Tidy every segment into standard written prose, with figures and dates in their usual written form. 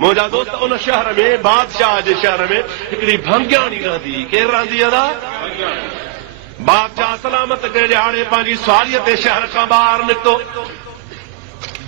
मुंहिंजा दोस्त उन शहर में बादशाह जे शहर में हिकिड़ी भंगियाणी रहंदी। केरु रहंदी अदा? बादशाह सलामत करे हाणे पंहिंजी सवारीअ ते शहर खां ॿाहिरि निकितो।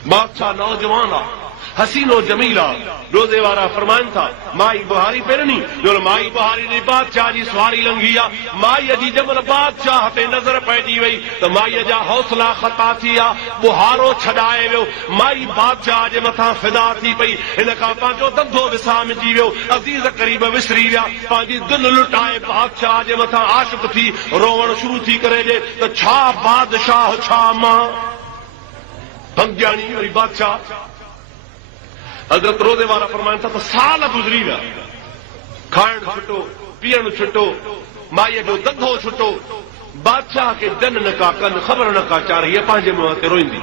बादशाह नौजवान आहे, हसीनो जमील आहे। रोज़े वारा फरमाइनि था माई बुहारी पहिरणी जो माई बुहारी जी बादशाह जी सवारी लंघी आहे। माईअ जी जमल बादशाह ते नज़र पइजी वई त माईअ जा हौसला ख़ता थी विया, बुहारो छॾाए वियो। माई बादशाह जे मथां फिदा थी पई। हिन खां पंहिंजो धंधो विसामिजी वियो, अज़ीज़ क़रीब विसरी विया, पंहिंजी दिलि लुटाए बादशाह जे मथां आशिक़ थी रोवण शुरू थी करे जे त छा बादशाह छा मां। भंगियाणी वरी बादशाह। हज़रत रोज़े वारा फरमाइनि था त साल गुज़री विया, खाइण छुटो, पीअण छुटो, माईअ जो धंधो छुटो। बादशाह खे जन न का कनि, ख़बर न का चार, हीअ पंहिंजे मुंहं ते रोईंदी।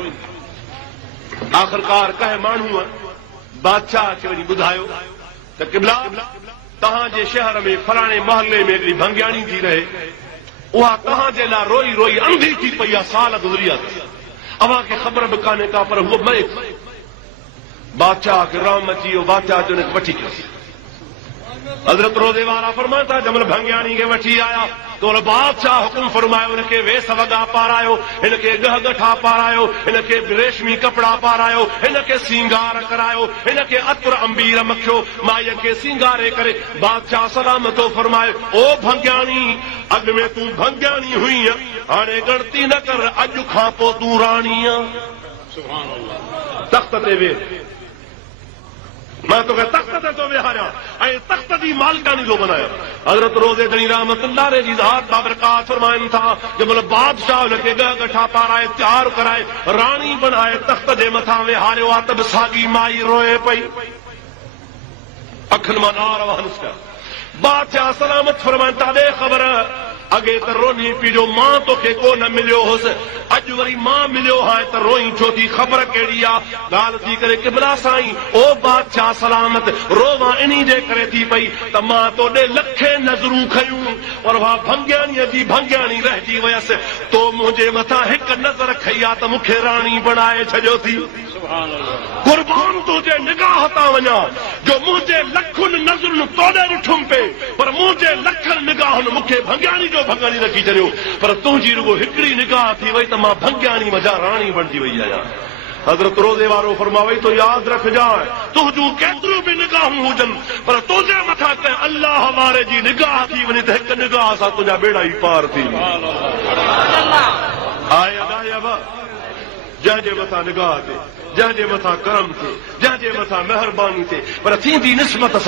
आख़िरकार कंहिं माण्हूअ बादशाह खे वरी ॿुधायो त क़िबला तव्हांजे शहर में फलाणे महले में हिकिड़ी भंगियाणी थी रहे, उहा तव्हांजे लाइ रोई रोई अंधी थी पई आहे, साल गुज़री आहे, अव्हांखे ख़बर बि कान्हे का, पर उहो मरे। बादशाह खे राम अची वियो, बादशाह जो हिनखे वठी वियो। हज़रत रोज़े वारा फरमाइनि था जमल भंगियाणी खे वठी आया तो बादशाह हुकुम फरमायो, हिनखे वेस वॻा पारायो, हिनखे ॻह ॻठा पारायो, हिनखे रेशमी कपिड़ा पारायो, हिनखे सींगार करायो, हिनखे अतर अंबीर मखियो। माईअ खे सींगारे करे बादशाह सलाम थो फरमाए, ओ भंगियाणी अॻु में तूं भंगियाणी हुई, हाणे गणती न कर, अॼु खां पोइ तूं राणी आहे। तख़्त ते वेह, मां तोखे तख़्त ते थो विहारियां ऐं तख़्त जी मालिकानी थो बनायां। हज़रत रोज़े दणी रहमतुल्लाह अलैहि जी ज़ात बाबरकात फरमाइनि था जंहिंमहिल बादशाह हुनखे ॻह ॻठा पाराए तयारु कराए राणी बनाए तख़्त जे मथां विहारियो आहे त बि साॻी माई रोए पई, अखियुनि मां नार वहनि पिया। बादशाह सलामत फरमाइनि था ॾे ख़बर, अॻे त रोनी पीजो मां तोखे कोन मिलियो हुउसि, अॼु वरी मां मिलियो हाणे त रोई छो थी, ख़बर कहिड़ी आहे? ॻाल्हि थी करे क़िबला साईं ओ बादशाह सलामत रोवां इन्ही जे करे थी पई त मां तोॾे लखे नज़रूं खयूं, पर उहा भंगियाणीअ जी भंगियाणी रहिजी वयसि। तो मुंहिंजे मथां हिकु नज़र खई आहे त मूंखे राणी बणाए छॾियो थी। कुर्बान तुंहिंजे निगाह तां वञा जो मुंहिंजे लखुनि नज़रुनि तोॾे ॾिठुमि पे, पर मुंहिंजे लखनि निगाहनि मूंखे भंगियाणी जो भंगियाणी रखी छॾियो, पर तुंहिंजी रुगो हिकिड़ी निगाह थी वई त मां भंगियाणी वॼा राणी बणिजी वई आहियां। हज़रत रोज़े वारो फरमावई तो यादि रखजांइ तुंहिंजूं केतिरियूं बि निगाहूं हुजनि, पर तुंहिंजे मथां कंहिं अल्लाह वारे जी निगाह थी वञे त हिकु निगाह सां तुंहिंजा बेड़ा ई पार थी वञे। जंहिंजे मथां निगाह थिए, जंहिंजे मथां करम थिए, जंहिंजे मथां महिरबानी थिए, पर थींदी निस्बत